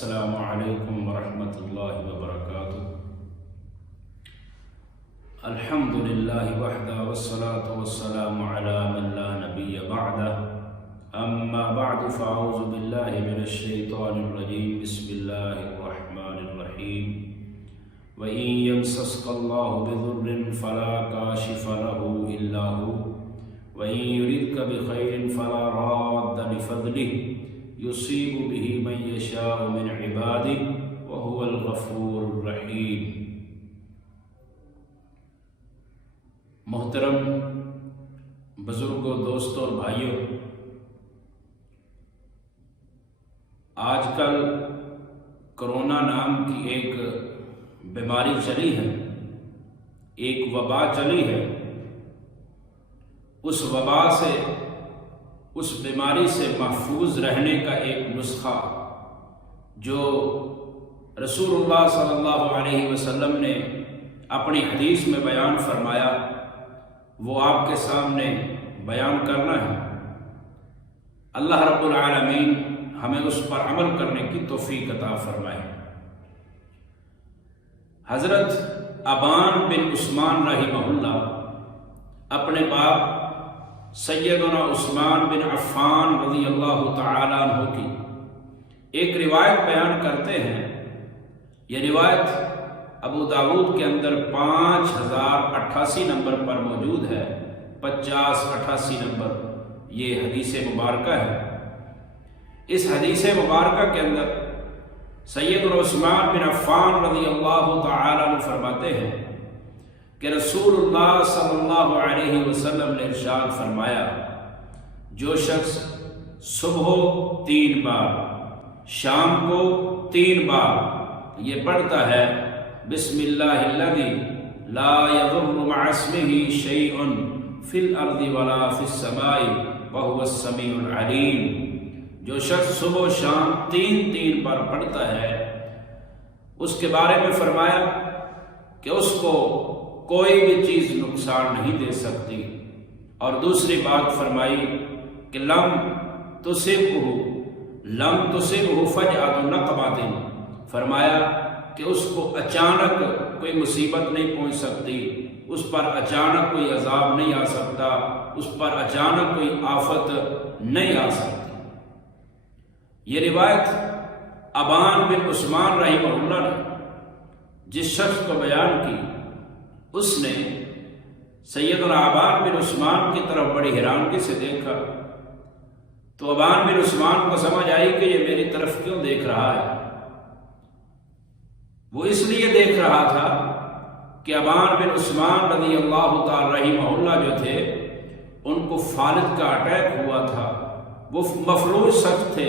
السلام علیکم ورحمۃ اللہ وبرکاتہ۔ الحمد للہ وحدہ والصلاة والسلام علی من لا نبی بعدہ، اما بعد فاعوذ باللہ من الشیطان الرجیم، بسم اللہ الرحمن الرحیم۔ وَإِن يَمْسَسْكَ اللَّهُ بِضُرٍّ فَلَا كَاشِفَ لَهُ إِلَّا هُوَ وَإِن يُرِدْكَ بِخَيْرٍ فَلَا رَادَّ لِفَضْلِهِ يُصِيبُ بِهِ مَن يَشَاءُ مِنْ عِبَادِهِ وَهُوَ الْغَفُورُ الرَّحِيمُ۔ محترم بزرگوں، دوستوں اور بھائیوں، آج کل کرونا نام کی ایک بیماری چلی ہے، ایک وبا چلی ہے۔ اس وبا سے، اس بیماری سے محفوظ رہنے کا ایک نسخہ جو رسول اللہ صلی اللہ علیہ وسلم نے اپنی حدیث میں بیان فرمایا، وہ آپ کے سامنے بیان کرنا ہے۔ اللہ رب العالمین ہمیں اس پر عمل کرنے کی توفیق عطا فرمائے۔ حضرت ابان بن عثمان رحمہ اللہ اپنے باپ سیدنا عثمان بن عفان رضی اللہ تعالیٰ عنہ کی ایک روایت بیان کرتے ہیں۔ یہ روایت ابو داؤد کے اندر 5088 نمبر پر موجود ہے، 5088 نمبر یہ حدیث مبارکہ ہے۔ اس حدیث مبارکہ کے اندر سیدنا عثمان بن عفان رضی اللہ تعالیٰ عنہ فرماتے ہیں کہ رسول اللہ صلی اللہ علیہ وسلم نے ارشاد فرمایا، جو شخص صبح 3 بار، شام کو 3 بار یہ پڑھتا ہے بسم اللہ الذی لا یضر مع اسمہ شیء فی الارض ولا فی السماء وہو السمیع العلیم، جو شخص صبح و شام 3 بار پڑھتا ہے، اس کے بارے میں فرمایا کہ اس کو کوئی بھی چیز نقصان نہیں دے سکتی، اور دوسری بات فرمائی کہ لم تصبہ فجأۃ نقبۃ، فرمایا کہ اس کو اچانک کوئی مصیبت نہیں پہنچ سکتی، اس پر اچانک کوئی عذاب نہیں آ سکتا، اس پر اچانک کوئی آفت نہیں آ سکتی۔ یہ روایت ابان بن عثمان رحمہ اللہ نے جس شخص کو بیان کی، اس نے سیدنا ابان بن عثمان کی طرف بڑی حیرانگی سے دیکھا، تو ابان بن عثمان کو سمجھ آئی کہ یہ میری طرف کیوں دیکھ رہا ہے۔ وہ اس لیے دیکھ رہا تھا کہ ابان بن عثمان رضی اللہ تعالی رحمہ اللہ جو تھے، ان کو فالج کا اٹیک ہوا تھا، وہ مفلوج شخص تھے،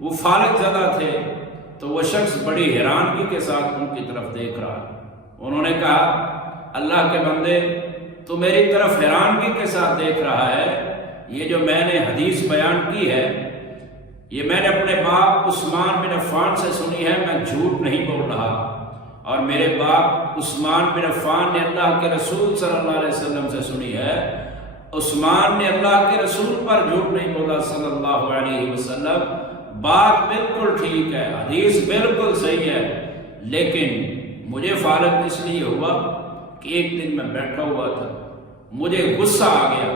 وہ فالج زدہ تھے، تو وہ شخص بڑی حیرانگی کے ساتھ ان کی طرف دیکھ رہا۔ انہوں نے کہا، اللہ کے بندے، تو میری طرف حیرانگی کے ساتھ دیکھ رہا ہے، یہ جو میں نے حدیث بیان کی ہے، یہ میں نے اپنے باپ عثمان بن عفان سے سنی ہے، میں جھوٹ نہیں بول رہا، اور میرے باپ عثمان بن عفان نے اللہ کے رسول صلی اللہ علیہ وسلم سے سنی ہے، عثمان نے اللہ کے رسول پر جھوٹ نہیں بولا صلی اللہ علیہ وسلم۔ بات بالکل ٹھیک ہے، حدیث بالکل صحیح ہے، لیکن مجھے فارغ اس لیے ہوا کہ ایک دن میں بیٹھا ہوا تھا، مجھے غصہ آ گیا،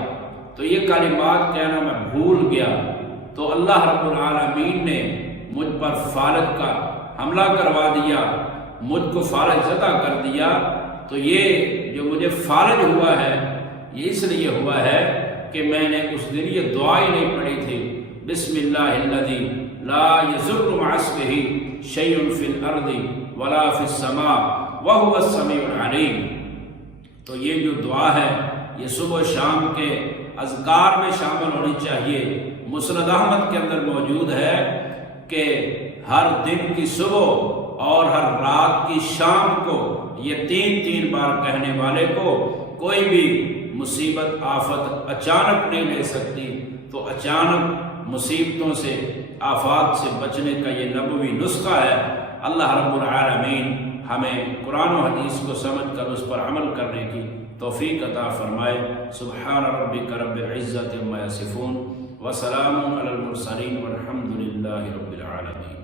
تو یہ کلمات کہنا میں بھول گیا، تو اللہ رب العالمین نے مجھ پر فالج کا حملہ کروا دیا، مجھ کو فالج زدہ کر دیا، تو یہ جو مجھے فالج ہوا ہے یہ اس لیے ہوا ہے کہ میں نے اس دن یہ دعا ہی نہیں پڑھی تھی، بسم اللہ الذی لا یضر مع اسمہ شیء فی الارض ولا فی السماء وہو السمیع العلیم۔ تو یہ جو دعا ہے یہ صبح و شام کے اذکار میں شامل ہونی چاہیے۔ مسند احمد کے اندر موجود ہے کہ ہر دن کی صبح اور ہر رات کی شام کو یہ 3 بار کہنے والے کو کوئی بھی مصیبت آفت اچانک نہیں لے سکتی۔ تو اچانک مصیبتوں سے، آفات سے بچنے کا یہ نبوی نسخہ ہے۔ اللہ رب العالمین ہمیں قرآن و حدیث کو سمجھ کر اس پر عمل کرنے کی توفیق عطا فرمائے۔ سبحان ربک رب العزت عما یصفون وسلام علی المرسلین والحمد للہ رب العالمین۔